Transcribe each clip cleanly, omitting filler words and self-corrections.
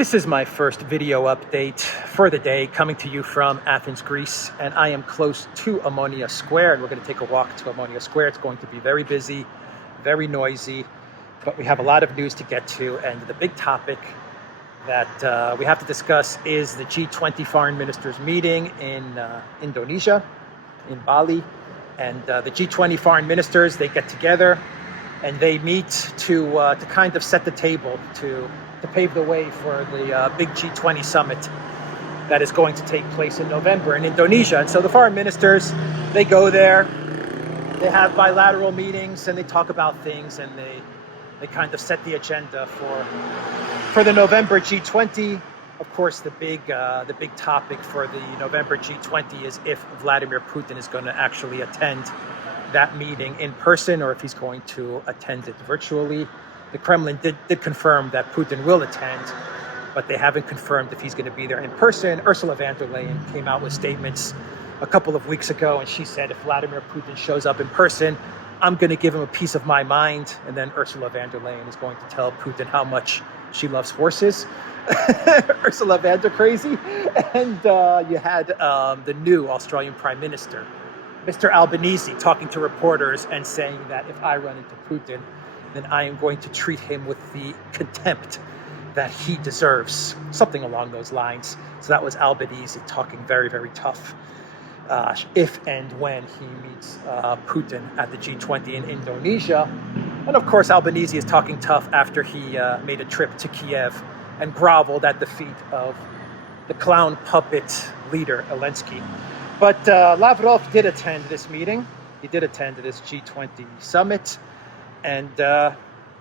This is my first video update for the day, coming to you from Athens, Greece, and I am close to Omonoia Square, and we're going to take a walk to Omonoia Square. It's going to be very busy, very noisy, but we have a lot of news to get to, and the big topic that we have to discuss is the G20 foreign ministers meeting in Indonesia, in Bali, and the G20 foreign ministers, they get together and they meet to kind of set the table, to pave the way for the big G20 summit that is going to take place in November in Indonesia. And so the foreign ministers, they go there, they have bilateral meetings, and they talk about things, and they kind of set the agenda for the November G20. Of course, the big topic for the November G20 is if Vladimir Putin is going to actually attend that meeting in person or if he's going to attend it virtually. The Kremlin did confirm that Putin will attend, but they haven't confirmed if he's going to be there in person. Ursula von der Leyen came out with statements a couple of weeks ago, and she said, if Vladimir Putin shows up in person, I'm going to give him a piece of my mind. And then Ursula von der Leyen is going to tell Putin how much she loves horses. Ursula von der Crazy. And you had the new Australian Prime Minister, Mr. Albanese, talking to reporters and saying that if I run into Putin, then I am going to treat him with the contempt that he deserves. Something along those lines. So that was Albanese talking very, very tough if and when he meets Putin at the G20 in Indonesia. And of course, Albanese is talking tough after he made a trip to Kiev and groveled at the feet of the clown puppet leader, Zelensky. But Lavrov did attend this meeting. He did attend this G20 summit. And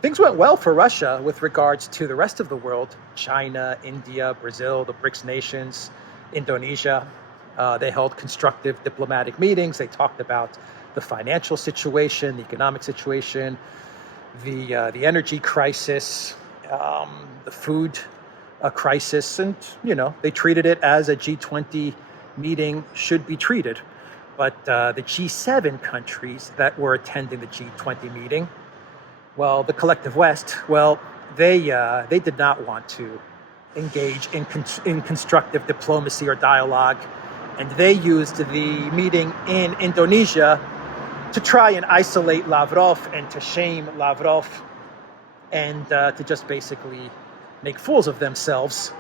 things went well for Russia with regards to the rest of the world. China, India, Brazil, the BRICS nations, Indonesia. They held constructive diplomatic meetings. They talked about the financial situation, the economic situation, the energy crisis, the food crisis. And, you know, they treated it as a G20 meeting should be treated. But the G7 countries that were attending the G20 meeting, well, the collective West, well, they did not want to engage in constructive diplomacy or dialogue, and they used the meeting in Indonesia to try and isolate Lavrov and to shame Lavrov and to just basically make fools of themselves.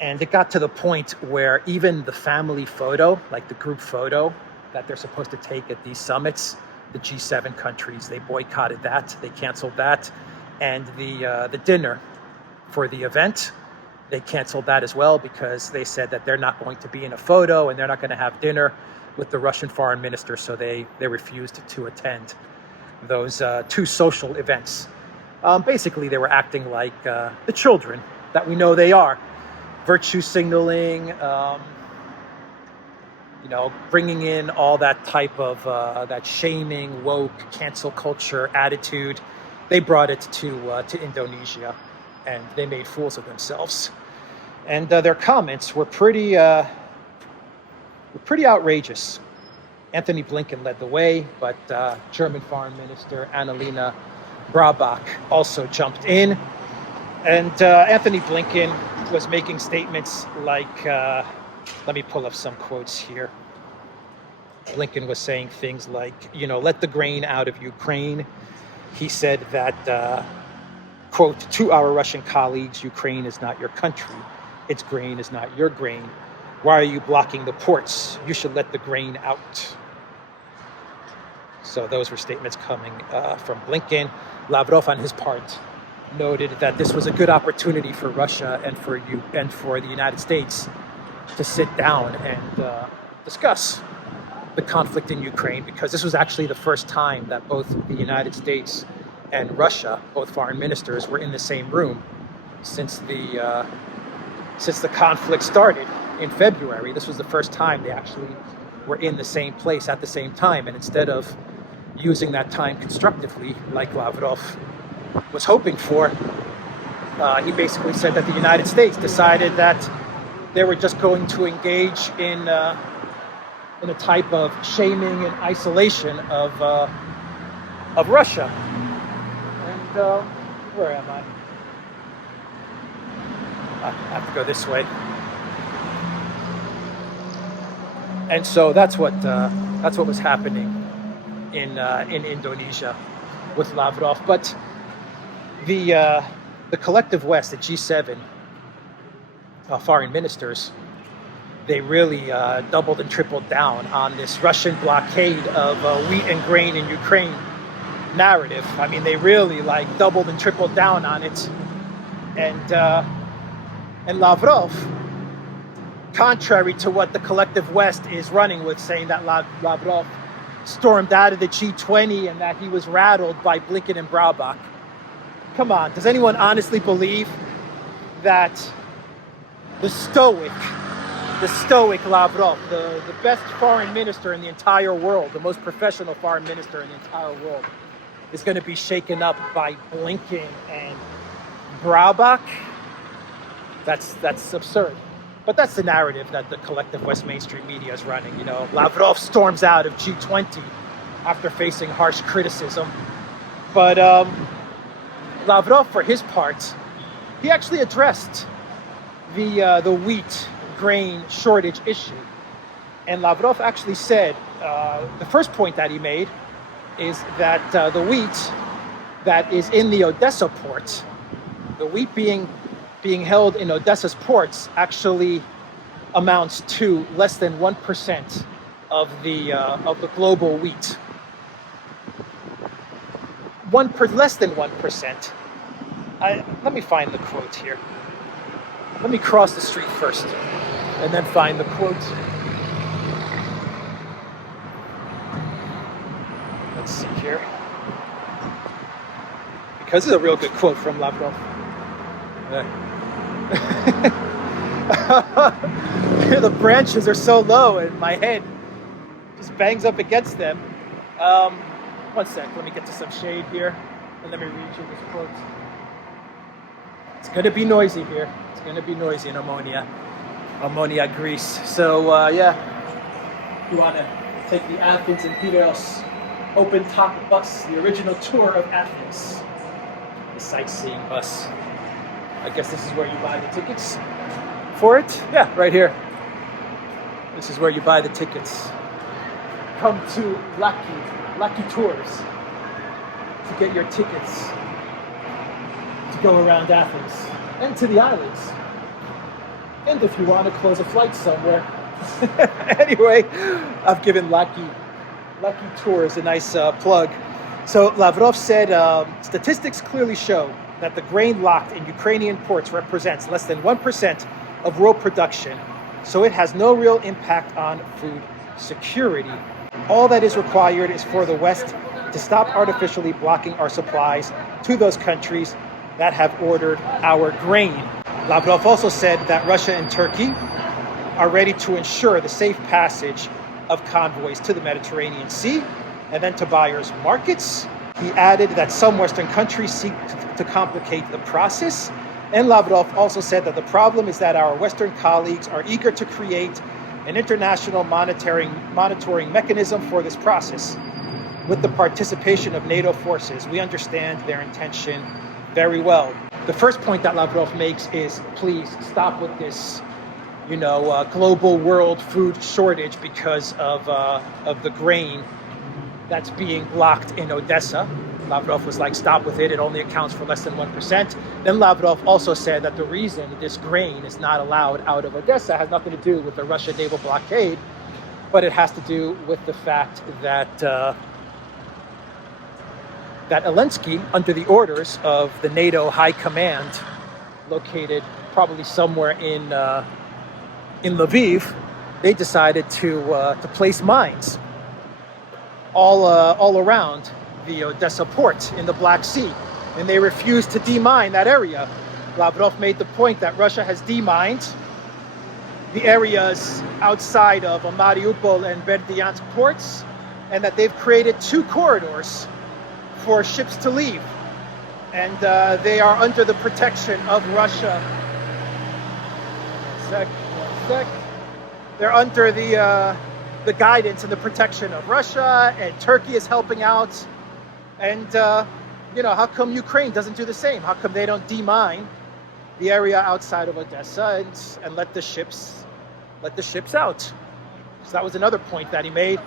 And it got to the point where even the family photo, like the group photo that they're supposed to take at these summits, the G7 countries, they boycotted that, they canceled that. And the dinner for the event, they canceled that as well because they said that they're not going to be in a photo and they're not going to have dinner with the Russian foreign minister, so they refused to attend those two social events. Basically, they were acting like the children that we know they are. Virtue signaling, bringing in all that type of that shaming, woke, cancel culture attitude. They brought it to Indonesia, and they made fools of themselves. And their comments were pretty outrageous. Anthony Blinken led the way, but German Foreign Minister Annalena Baerbock also jumped in. And Anthony Blinken was making statements like, let me pull up some quotes here. Blinken was saying things like, let the grain out of Ukraine. He said that, quote, to our Russian colleagues, Ukraine is not your country. Its grain is not your grain. Why are you blocking the ports? You should let the grain out. So those were statements coming from Blinken. Lavrov, on his part, noted that this was a good opportunity for Russia and for the United States to sit down and discuss the conflict in Ukraine, because this was actually the first time that both the United States and Russia, both foreign ministers, were in the same room since the conflict started in February. This was the first time they actually were in the same place at the same time, and instead of using that time constructively like Lavrov was hoping for, he basically said that the United States decided that they were just going to engage in a type of shaming and isolation of Russia. And where am I? I have to go this way. And so that's what was happening in Indonesia with Lavrov. But the collective West, the G7 foreign ministers, they really doubled and tripled down on this Russian blockade of wheat and grain in Ukraine narrative. I mean, they really like doubled and tripled down on it. And Lavrov, contrary to what the collective West is running with, saying that Lavrov stormed out of the G20 and that he was rattled by Blinken and Braubach. Come on, does anyone honestly believe that the stoic Lavrov, the best foreign minister in the entire world, the most professional foreign minister in the entire world, is going to be shaken up by Blinken and Braubach? That's absurd. But that's the narrative that the collective West mainstream media is running. You know, Lavrov storms out of G20 after facing harsh criticism. But Lavrov, for his part, he actually addressed the wheat grain shortage issue. And Lavrov actually said, the first point that he made is that the wheat that is in the Odessa port, the wheat being held in Odessa's ports, actually amounts to less than 1% of the global wheat. Less than 1%. Let me find the quote here. Let me cross the street first, and then find the quote. Let's see here, because it's a real good quote from Lavrov. The branches are so low and my head just bangs up against them. One sec, let me get to some shade here and let me read you this quote. It's going to be noisy here. It's going to be noisy in Omonoia, Greece. So yeah, you want to take the Athens and Piraeus open top bus, the original tour of Athens, the sightseeing bus. I guess this is where you buy the tickets for it. Yeah, right here. This is where you buy the tickets. Come to Lucky Tours to get your tickets to go around Athens and to the islands. And if you want to close a flight somewhere. Anyway, I've given Lucky Tours a nice plug. So Lavrov said, statistics clearly show that the grain locked in Ukrainian ports represents less than 1% of world production, so it has no real impact on food security. All that is required is for the West to stop artificially blocking our supplies to those countries that have ordered our grain. Lavrov also said that Russia and Turkey are ready to ensure the safe passage of convoys to the Mediterranean Sea and then to buyers' markets. He added that some Western countries seek to complicate the process. And Lavrov also said that the problem is that our Western colleagues are eager to create an international monitoring mechanism for this process. With the participation of NATO forces, we understand their intention very well. The first point that Lavrov makes is, please stop with this, global world food shortage because of the grain that's being blocked in Odessa. Lavrov was like, stop with it. It only accounts for less than 1%. Then Lavrov also said that the reason this grain is not allowed out of Odessa has nothing to do with the Russian naval blockade, but it has to do with the fact that that Zelensky, under the orders of the NATO High Command, located probably somewhere in Lviv, they decided to place mines all around the Odessa port in the Black Sea, and they refused to demine that area. Lavrov made the point that Russia has demined the areas outside of Mariupol and Berdyansk ports, and that they've created 2 corridors for ships to leave, and they are under the protection of Russia. One sec. They're under the guidance and the protection of Russia, and Turkey is helping out. And how come Ukraine doesn't do the same? How come they don't demine the area outside of Odessa and let the ships out. So that was another point that he made.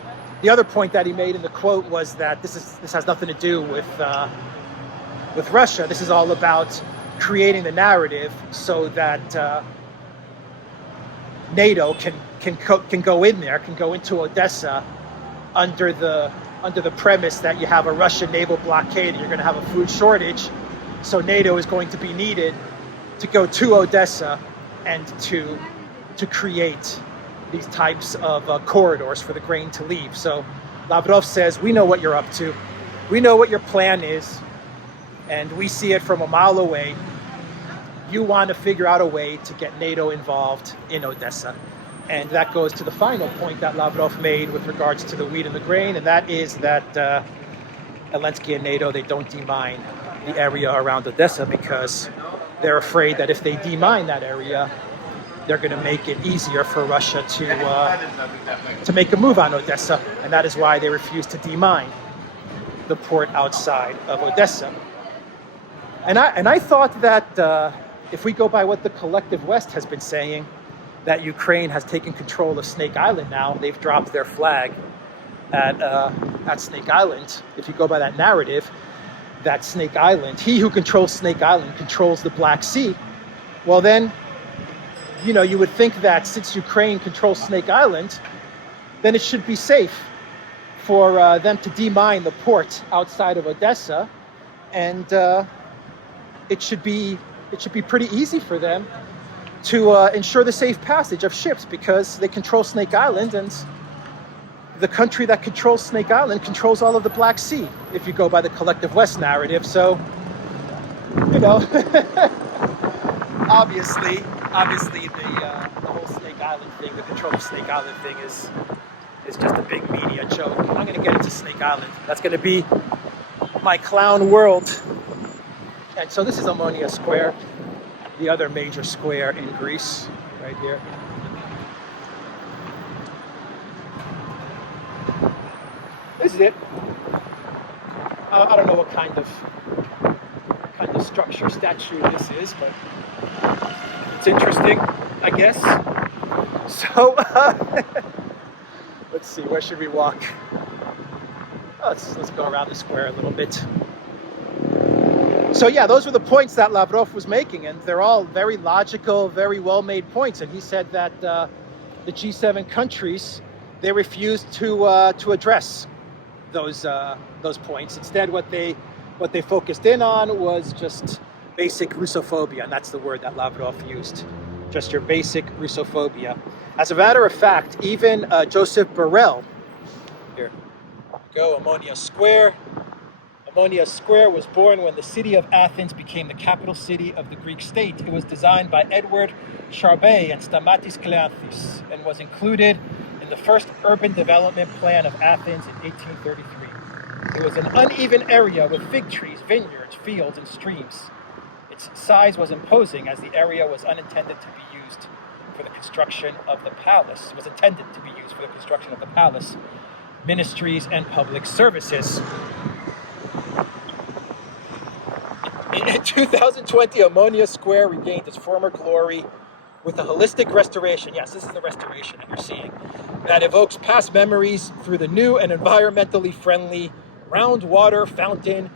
The other point that he made in the quote was that this has nothing to do with Russia. This is all about creating the narrative so that NATO can go in there, can go into Odessa under the premise that you have a Russian naval blockade and you're going to have a food shortage. So NATO is going to be needed to go to Odessa and to create these types of corridors for the grain to leave. So Lavrov says, we know what you're up to. We know what your plan is. And we see it from a mile away. You want to figure out a way to get NATO involved in Odessa. And that goes to the final point that Lavrov made with regards to the wheat and the grain, and that is that Zelensky and NATO, they don't demine the area around Odessa because they're afraid that if they demine that area, they're going to make it easier for Russia to make a move on Odessa, and that is why they refuse to demine the port outside of Odessa. And I thought that if we go by what the collective West has been saying, that Ukraine has taken control of Snake Island now. They've dropped their flag at Snake Island. If you go by that narrative, that Snake Island, he who controls Snake Island controls the Black Sea. Well then, you would think that since Ukraine controls Snake Island, then it should be safe for them to demine the port outside of Odessa, and it should be pretty easy for them to ensure the safe passage of ships because they control Snake Island, and the country that controls Snake Island controls all of the Black Sea, if you go by the collective West narrative. So, obviously the whole Snake Island thing, the control of Snake Island thing is just a big media joke. I'm going to get into Snake Island. That's going to be my clown world. And so this is Omonoia Square, the other major square in Greece, right here. This is it. I don't know what kind of structure, statue this is, but it's interesting, I guess. So let's see, where should we walk? Let's go around the square a little bit. So yeah, those were the points that Lavrov was making, and they're all very logical, very well-made points. And he said that the G7 countries, they refused to address those points. Instead, what they focused in on was just basic russophobia, and that's the word that Lavrov used, just your basic russophobia. As a matter of fact, even Joseph Borrell, here we go, Omonoia Square. Omonoia Square was born when the city of Athens became the capital city of the Greek state. It was designed by Edward Charbet and Stamatis Kleanthis and was included in the first urban development plan of Athens in 1833. It was an uneven area with fig trees, vineyards, fields, and streams. Its size was imposing as the area was intended to be used for the construction of the palace, ministries, and public services. In 2020, Omonoia Square regained its former glory with a holistic restoration. Yes, this is the restoration that you're seeing, that evokes past memories through the new and environmentally friendly round water fountain,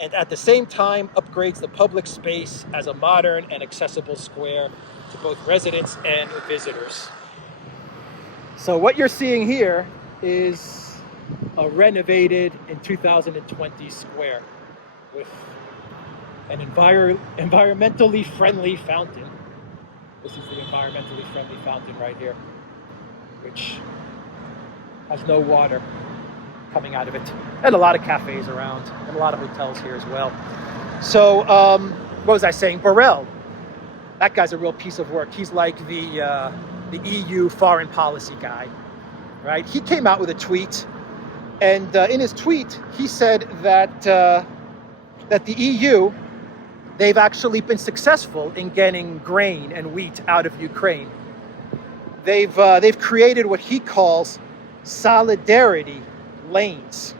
and at the same time upgrades the public space as a modern and accessible square to both residents and visitors. So what you're seeing here is a renovated in 2020 square with an environmentally friendly fountain. This is the environmentally friendly fountain right here, which has no water coming out of it. And a lot of cafes around, and a lot of hotels here as well. So, what was I saying? Borrell, that guy's a real piece of work. He's like the EU foreign policy guy, right? He came out with a tweet, and in his tweet, he said that the EU, they've actually been successful in getting grain and wheat out of Ukraine. They've created what he calls solidarity lanes.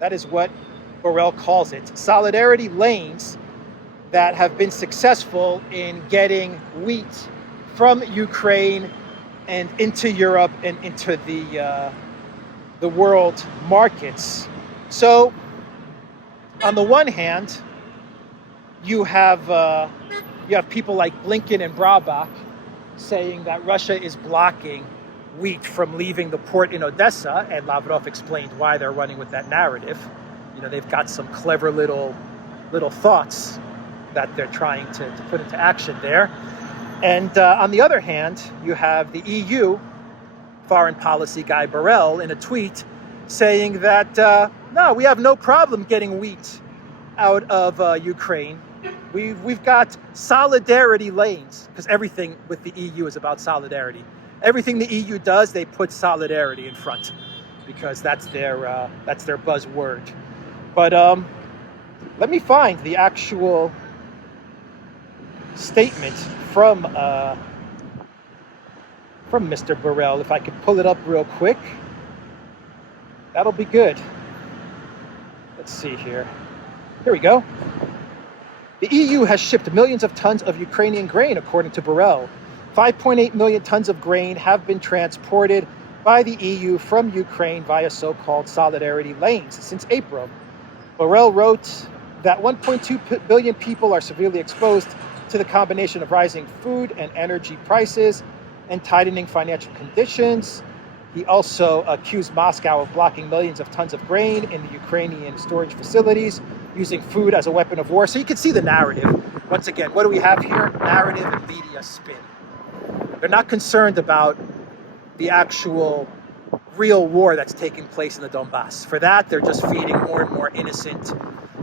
That is what Borrell calls it. Solidarity lanes that have been successful in getting wheat from Ukraine and into Europe and into the world markets. So, on the one hand, you have people like Blinken and Brabach saying that Russia is blocking wheat from leaving the port in Odessa, and Lavrov explained why they're running with that narrative. They've got some clever little thoughts that they're trying to put into action there. And on the other hand, you have the EU foreign policy guy Borrell in a tweet saying that no, we have no problem getting wheat out of Ukraine. We've got solidarity lanes, because everything with the EU is about solidarity. Everything the EU does, they put solidarity in front, because that's their buzzword. But let me find the actual statement from Mr. Borrell. If I could pull it up real quick, that'll be good. Let's see here. Here we go. The EU has shipped millions of tons of Ukrainian grain, according to Borrell. 5.8 million tons of grain have been transported by the EU from Ukraine via so-called solidarity lanes since April. Borrell wrote that 1.2 billion people are severely exposed to the combination of rising food and energy prices and tightening financial conditions. He also accused Moscow of blocking millions of tons of grain in the Ukrainian storage facilities, using food as a weapon of war. So you can see the narrative. Once again, what do we have here? Narrative and media spin. They're not concerned about the actual real war that's taking place in the Donbass. For that, they're just feeding more and more innocent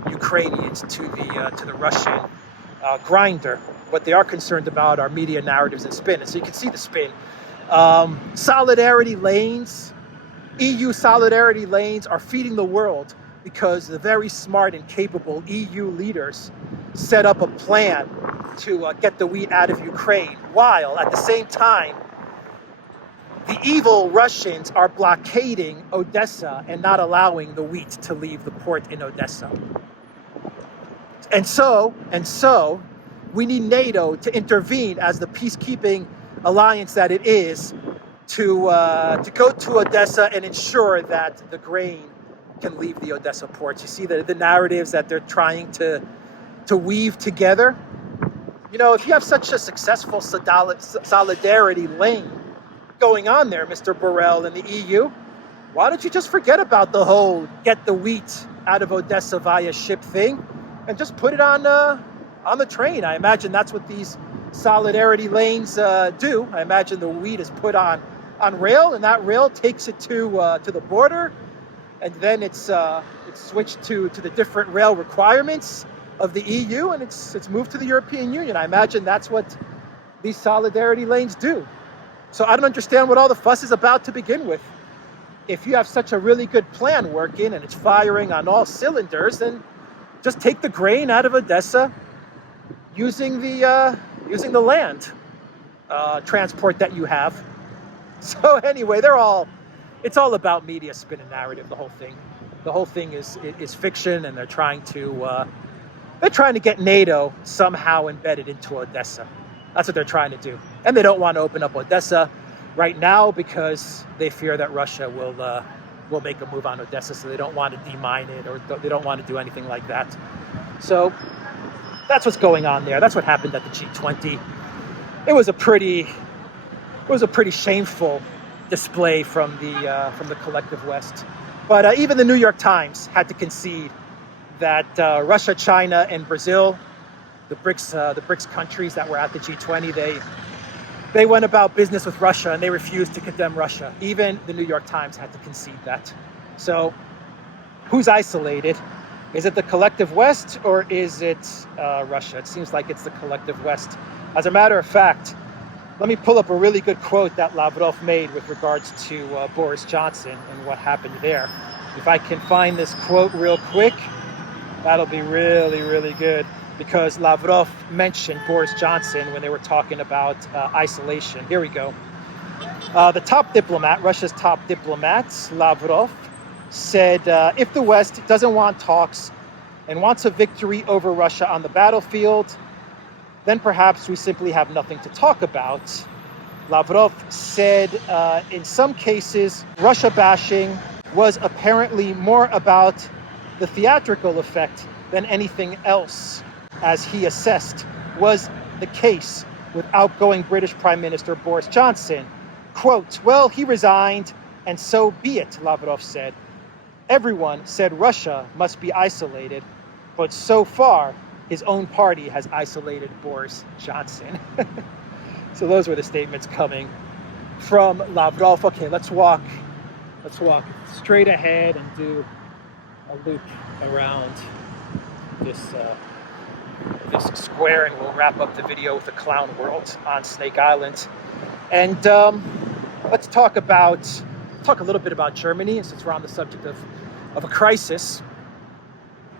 Ukrainians to the Russian grinder. What they are concerned about are media narratives and spin. And so you can see the spin. Solidarity lanes, EU solidarity lanes are feeding the world because the very smart and capable EU leaders set up a plan to get the wheat out of Ukraine, while at the same time, the evil Russians are blockading Odessa and not allowing the wheat to leave the port in Odessa. And so, we need NATO to intervene as the peacekeeping alliance that it is to go to Odessa and ensure that the grain can leave the Odessa ports. You see the narratives that they're trying to weave together. If you have such a successful solidarity lane going on there, Mr. Borrell and the EU, why don't you just forget about the whole get the wheat out of Odessa via ship thing and just put it on the train? I imagine that's what these solidarity lanes do. I imagine the wheat is put on rail, and that rail takes it to the border, and then it's switched to the different rail requirements of the EU, and it's moved to the European Union. I imagine that's what these solidarity lanes do. So I don't understand what all the fuss is about to begin with. If you have such a really good plan working and it's firing on all cylinders, then just take the grain out of Odessa using the land transport that you have. So anyway, it's all about media spin and narrative. The whole thing is fiction, and they're trying to get NATO somehow embedded into Odessa. That's what they're trying to do. And they don't want to open up Odessa right now because they fear that Russia will make a move on Odessa, so they don't want to demine it, or they don't want to do anything like that. So that's what's going on there. That's what happened at the G20. It was a pretty shameful display from the collective West. But even the New York Times had to concede that Russia, China, and Brazil, the BRICS countries that were at the G20, they went about business with Russia, and they refused to condemn Russia. Even the New York Times had to concede that. So who's isolated? Is it the collective West, or is it Russia? It seems like it's the collective West. As a matter of fact, let me pull up a really good quote that Lavrov made with regards to Boris Johnson and what happened there. If I can find this quote real quick, that'll be really, really good, because Lavrov mentioned Boris Johnson when they were talking about isolation. Here we go. The top diplomat, Russia's top diplomat, Lavrov, said if the West doesn't want talks and wants a victory over Russia on the battlefield, then perhaps we simply have nothing to talk about. Lavrov said in some cases, Russia bashing was apparently more about the theatrical effect than anything else, as he assessed was the case with outgoing British Prime Minister Boris Johnson. Quote, well, he resigned, and so be it, Lavrov said. Everyone said Russia must be isolated, but so far, his own party has isolated Boris Johnson. So those were the statements coming from Lavrov. Okay, let's walk straight ahead and do a loop around this square, and we'll wrap up the video with the clown world on Snake Island. And let's talk a little bit about Germany, since we're on the subject of a crisis.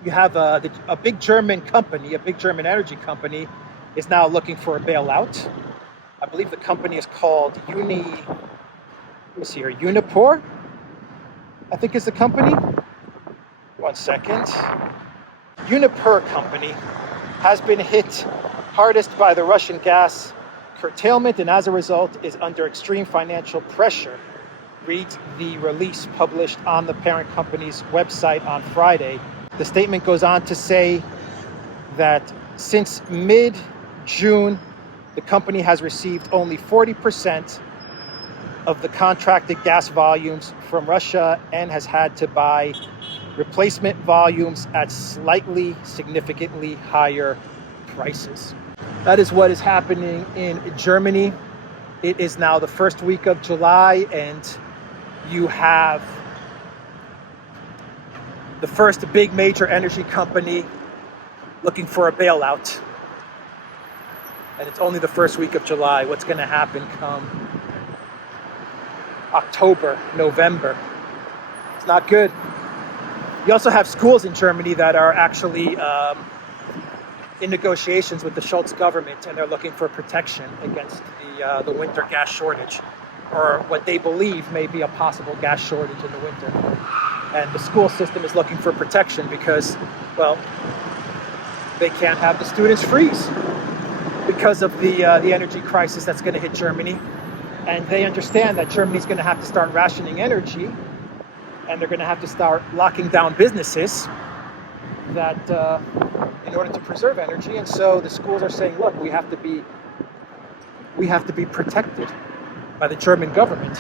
You have a big German company, a big German energy company, is now looking for a bailout. I believe the company is called Unipor, I think is the company. 1 second. Unipor company has been hit hardest by the Russian gas curtailment, and as a result is under extreme financial pressure. Read the release published on the parent company's website on Friday. The statement goes on to say that since mid-June, the company has received only 40% of the contracted gas volumes from Russia and has had to buy replacement volumes at significantly higher prices. That is what is happening in Germany. It is now the first week of July, and you have the first big major energy company looking for a bailout. And it's only the first week of July. What's going to happen come October, November? It's not good. You also have schools in Germany that are actually in negotiations with the Schultz government, and they're looking for protection against the winter gas shortage, or what they believe may be a possible gas shortage in the winter. And the school system is looking for protection because, well, they can't have the students freeze because of the energy crisis that's going to hit Germany. And they understand that Germany's going to have to start rationing energy, and they're going to have to start locking down businesses that in order to preserve energy. And so the schools are saying, look, we have to be protected by the German government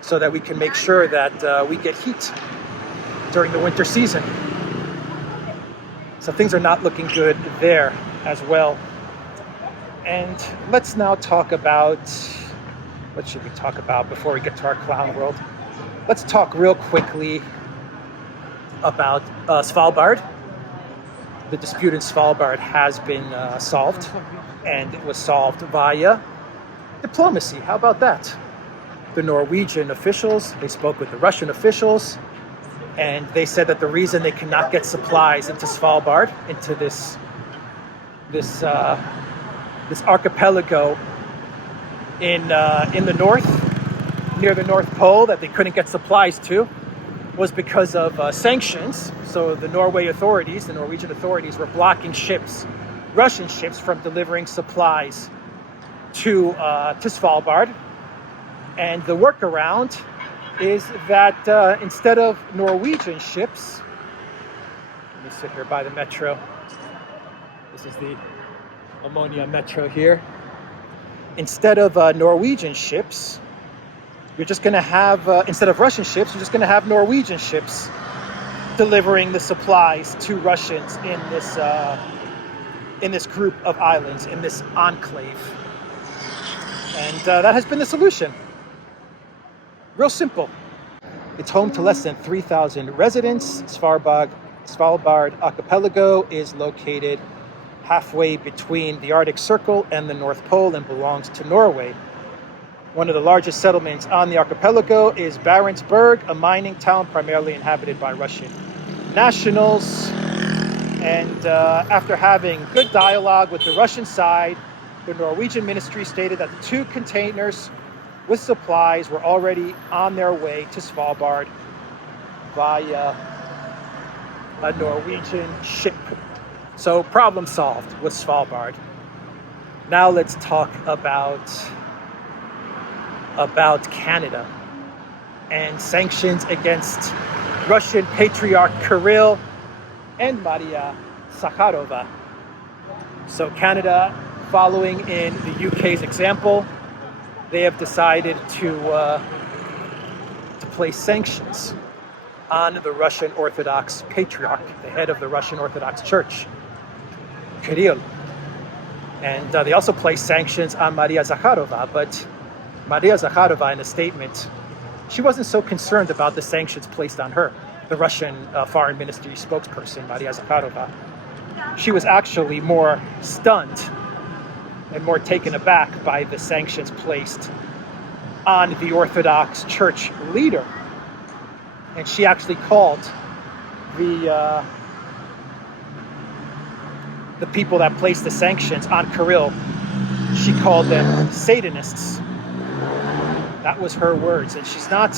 so that we can make sure that we get heat during the winter season. So things are not looking good there as well. And let's now talk about, what should we talk about before we get to our clown world? Let's talk real quickly about Svalbard. The dispute in Svalbard has been solved, and it was solved via diplomacy. How about that? The Norwegian officials, they spoke with the Russian officials, and they said that the reason they cannot get supplies into Svalbard, into this archipelago in the north, near the North Pole, that they couldn't get supplies to, was because of sanctions. So the Norwegian authorities were blocking ships, Russian ships, from delivering supplies to Svalbard. And the workaround is that instead of Norwegian ships, let me sit here by the metro. This is the Omonoia metro here. Instead of Norwegian ships, you're just going to have, instead of Russian ships, you're just going to have Norwegian ships delivering the supplies to Russians in this group of islands, in this enclave. And that has been the solution. Real simple. It's home to less than 3,000 residents. Svalbard archipelago is located halfway between the Arctic Circle and the North Pole and belongs to Norway. One of the largest settlements on the archipelago is Barentsburg, a mining town primarily inhabited by Russian nationals. And after having good dialogue with the Russian side, the Norwegian ministry stated that the 2 containers with supplies were already on their way to Svalbard via a Norwegian ship. So problem solved with Svalbard. Now let's talk about Canada and sanctions against Russian Patriarch Kirill and Maria Zakharova. So Canada, following in the UK's example, they have decided to place sanctions on the Russian Orthodox Patriarch, the head of the Russian Orthodox Church, Kirill. And they also placed sanctions on Maria Zakharova, but Maria Zakharova, in a statement, she wasn't so concerned about the sanctions placed on her, the Russian foreign ministry spokesperson, Maria Zakharova. She was actually more stunned and more taken aback by the sanctions placed on the Orthodox Church leader. And she actually called the people that placed the sanctions on Kirill, she called them Satanists. That was her words, and she's not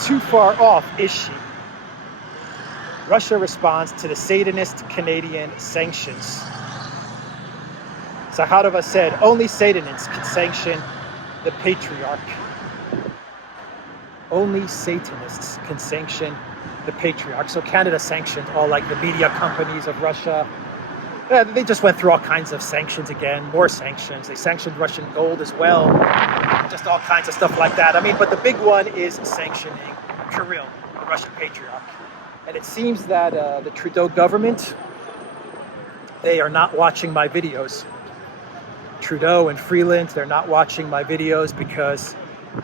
too far off, is she? Russia responds to the Satanist Canadian sanctions. Zakharova said, only Satanists can sanction the Patriarch. Only Satanists can sanction the Patriarch. So Canada sanctioned all like the media companies of Russia. They just went through all kinds of sanctions again, more sanctions. They sanctioned Russian gold as well, just all kinds of stuff like that. I mean, but the big one is sanctioning Kirill, the Russian Patriarch. And it seems that the Trudeau government, they are not watching my videos. Trudeau and Freeland, they're not watching my videos because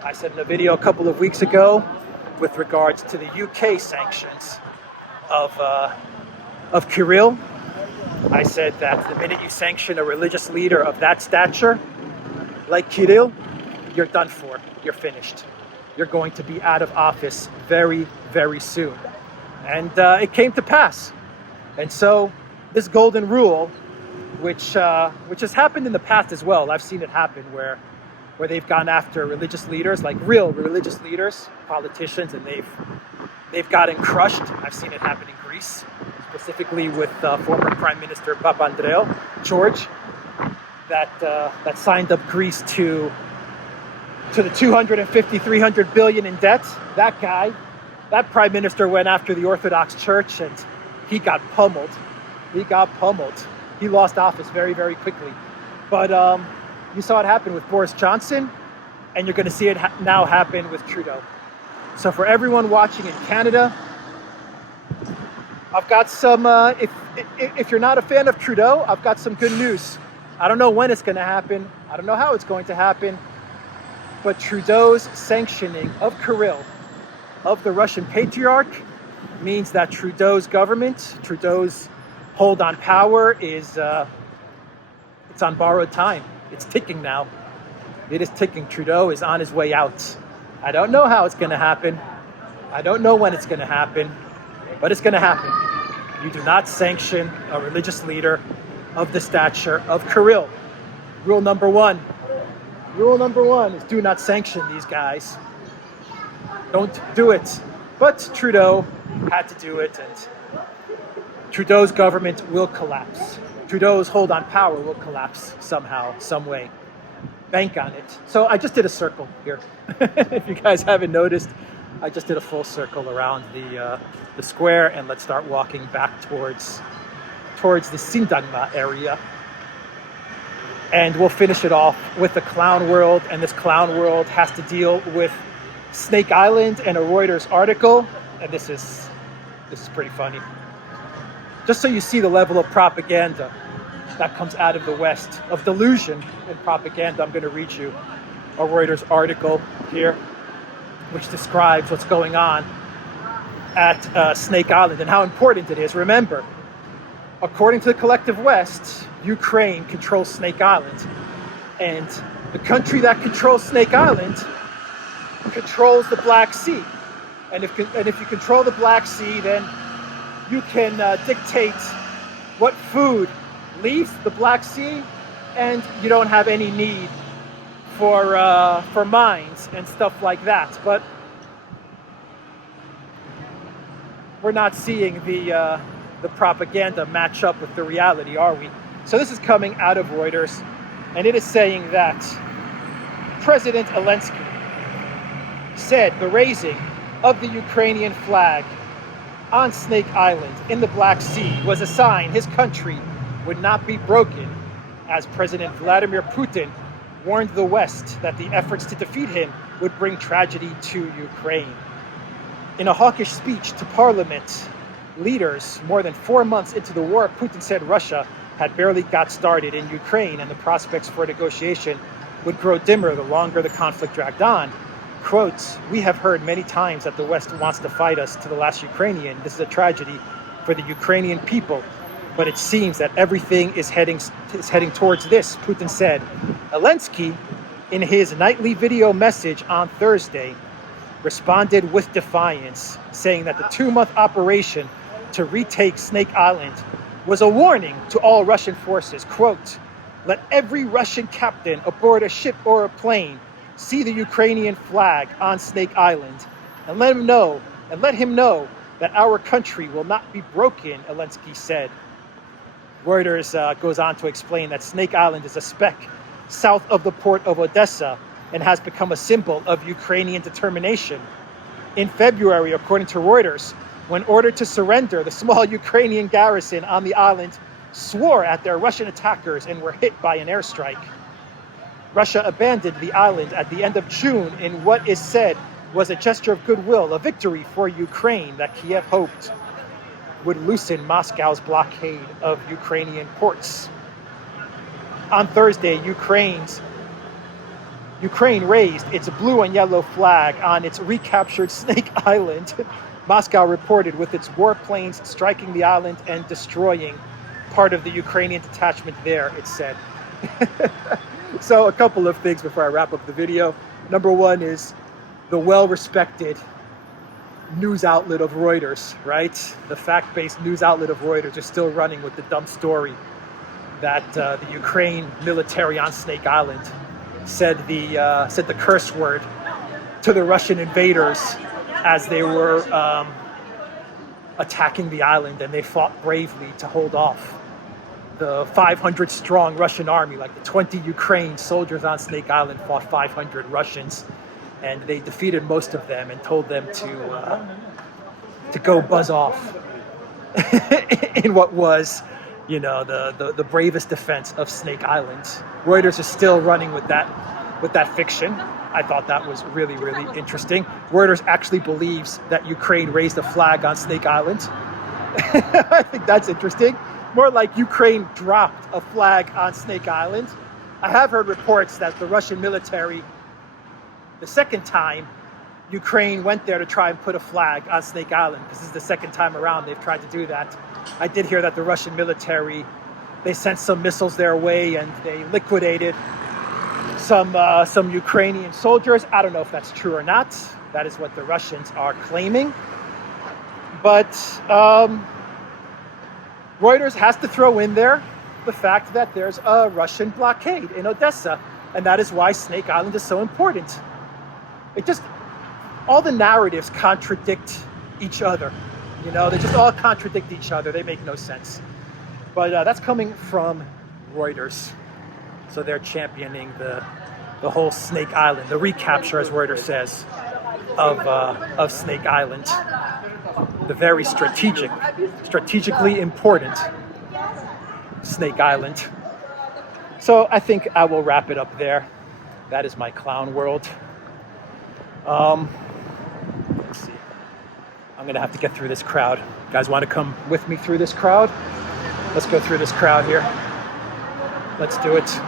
I said in a video a couple of weeks ago with regards to the UK sanctions of Kirill, I said that the minute you sanction a religious leader of that stature, like Kirill, you're done for. You're finished. You're going to be out of office very, very soon. And it came to pass. And so this golden rule, which has happened in the past as well, I've seen it happen where they've gone after religious leaders, like real religious leaders, politicians, and they've gotten crushed. I've seen it happen in Greece, specifically with former Prime Minister Papandreou, George, that signed up Greece to the 250, 300 billion in debt. That guy, that Prime Minister went after the Orthodox Church and he got pummeled. He lost office very, very quickly. But you saw it happen with Boris Johnson, and you're going to see it now happen with Trudeau. So for everyone watching in Canada, I've got some, if you're not a fan of Trudeau, I've got some good news. I don't know when it's going to happen. I don't know how it's going to happen. But Trudeau's sanctioning of Kirill, of the Russian Patriarch, means that Trudeau's government, Trudeau's hold on power is, it's on borrowed time. It's ticking now. It is ticking. Trudeau is on his way out. I don't know how it's going to happen. I don't know when it's going to happen, but it's going to happen. You do not sanction a religious leader of the stature of Kirill. Rule number one. Rule number one is do not sanction these guys. Don't do it. But Trudeau had to do it, and Trudeau's government will collapse. Trudeau's hold on power will collapse somehow, some way. Bank on it. So I just did a circle here. If you guys haven't noticed, I just did a full circle around the square, and let's start walking back towards the Sindangma area. And we'll finish it off with the clown world, and this clown world has to deal with Snake Island and a Reuters article, and this is pretty funny. Just so you see the level of propaganda that comes out of the West, of delusion and propaganda, I'm going to read you a Reuters article here, which describes what's going on at Snake Island and how important it is. Remember, according to the collective West, Ukraine controls Snake Island. And the country that controls Snake Island controls the Black Sea. And if you control the Black Sea, then you can dictate what food leaves the Black Sea, and you don't have any need for mines and stuff like that. But we're not seeing the propaganda match up with the reality, are we? So this is coming out of Reuters, and it is saying that President Zelensky said the raising of the Ukrainian flag on Snake Island in the Black Sea was a sign his country would not be broken, as President Vladimir Putin warned the West that the efforts to defeat him would bring tragedy to Ukraine. In a hawkish speech to parliament leaders more than 4 months into the war, Putin said Russia had barely got started in Ukraine and the prospects for negotiation would grow dimmer the longer the conflict dragged on. Quote, "We have heard many times that the West wants to fight us to the last Ukrainian. This is a tragedy for the Ukrainian people, but it seems that everything is heading towards this," Putin said. Zelensky, in his nightly video message on Thursday, responded with defiance, saying that the 2-month operation to retake Snake Island was a warning to all Russian forces. Quote, "Let every Russian captain aboard a ship or a plane see the Ukrainian flag on Snake Island and let him know that our country will not be broken," Zelensky said. Reuters goes on to explain that Snake Island is a speck south of the port of Odessa and has become a symbol of Ukrainian determination. In February, according to Reuters, when ordered to surrender, the small Ukrainian garrison on the island swore at their Russian attackers and were hit by an airstrike. Russia abandoned the island at the end of June in what is said was a gesture of goodwill, a victory for Ukraine that Kiev hoped would loosen Moscow's blockade of Ukrainian ports. On Thursday, Ukraine raised its blue and yellow flag on its recaptured Snake Island. Moscow reported with its warplanes striking the island and destroying part of the Ukrainian detachment there, it said. So a couple of things before I wrap up the video. Number one is the well-respected news outlet of Reuters, right? The fact-based news outlet of Reuters is still running with the dumb story that the Ukraine military on Snake Island said the curse word to the Russian invaders as they were attacking the island, and they fought bravely to hold off the 500 strong Russian army. Like the 20 Ukraine soldiers on Snake Island fought 500 Russians, and they defeated most of them and told them to go buzz off in what was, you know, the bravest defense of Snake Island. Reuters is still running with that fiction. I thought that was really, really interesting. Reuters actually believes that Ukraine raised a flag on Snake Island. I think that's interesting. More like Ukraine dropped a flag on Snake Island. I have heard reports that the Russian military, the second time Ukraine went there to try and put a flag on Snake Island, because this is the second time around they've tried to do that. I did hear that the Russian military, they sent some missiles their way and they liquidated some Ukrainian soldiers. I don't know if that's true or not. That is what the Russians are claiming. But Reuters has to throw in there the fact that there's a Russian blockade in Odessa, and that is why Snake Island is so important. All the narratives contradict each other. You know, they just all contradict each other. They make no sense. But that's coming from Reuters. So they're championing the whole Snake Island, the recapture, as Reuters says, of Snake Island. The very strategically important Snake Island. So I think I will wrap it up there. That is my clown world. Let's see. I'm going to have to get through this crowd. You guys want to come with me through this crowd? Let's go through this crowd here. Let's do it.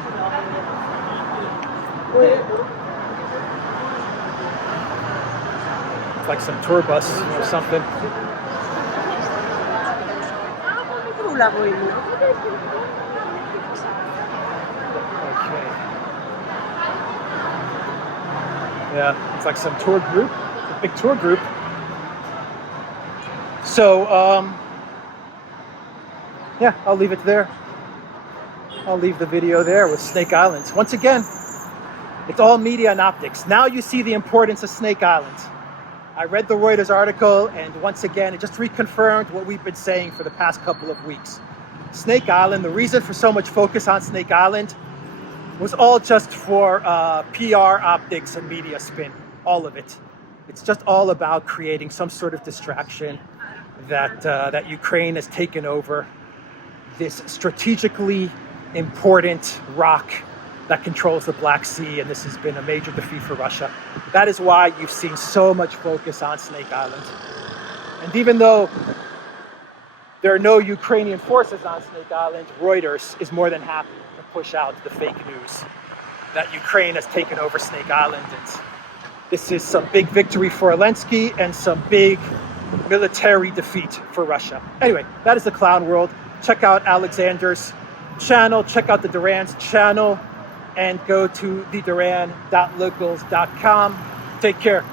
It's like some tour bus or something. Okay. Yeah, it's like some tour group, a big tour group. So, yeah, I'll leave it there. I'll leave the video there with Snake Island. Once again, it's all media and optics. Now you see the importance of Snake Island. I read the Reuters article, and once again, it just reconfirmed what we've been saying for the past couple of weeks. Snake Island, the reason for so much focus on Snake Island was all just for PR optics and media spin, all of it. It's just all about creating some sort of distraction that Ukraine has taken over this strategically important rock that controls the Black Sea, and this has been a major defeat for Russia. That is why you've seen so much focus on Snake Island. And even though there are no Ukrainian forces on Snake Island, Reuters is more than happy to push out the fake news that Ukraine has taken over Snake Island. And this is some big victory for Zelensky and some big military defeat for Russia. Anyway, that is the clown world. Check out Alexander's channel, check out the Duran's channel, and go to theduran.locals.com. Take care.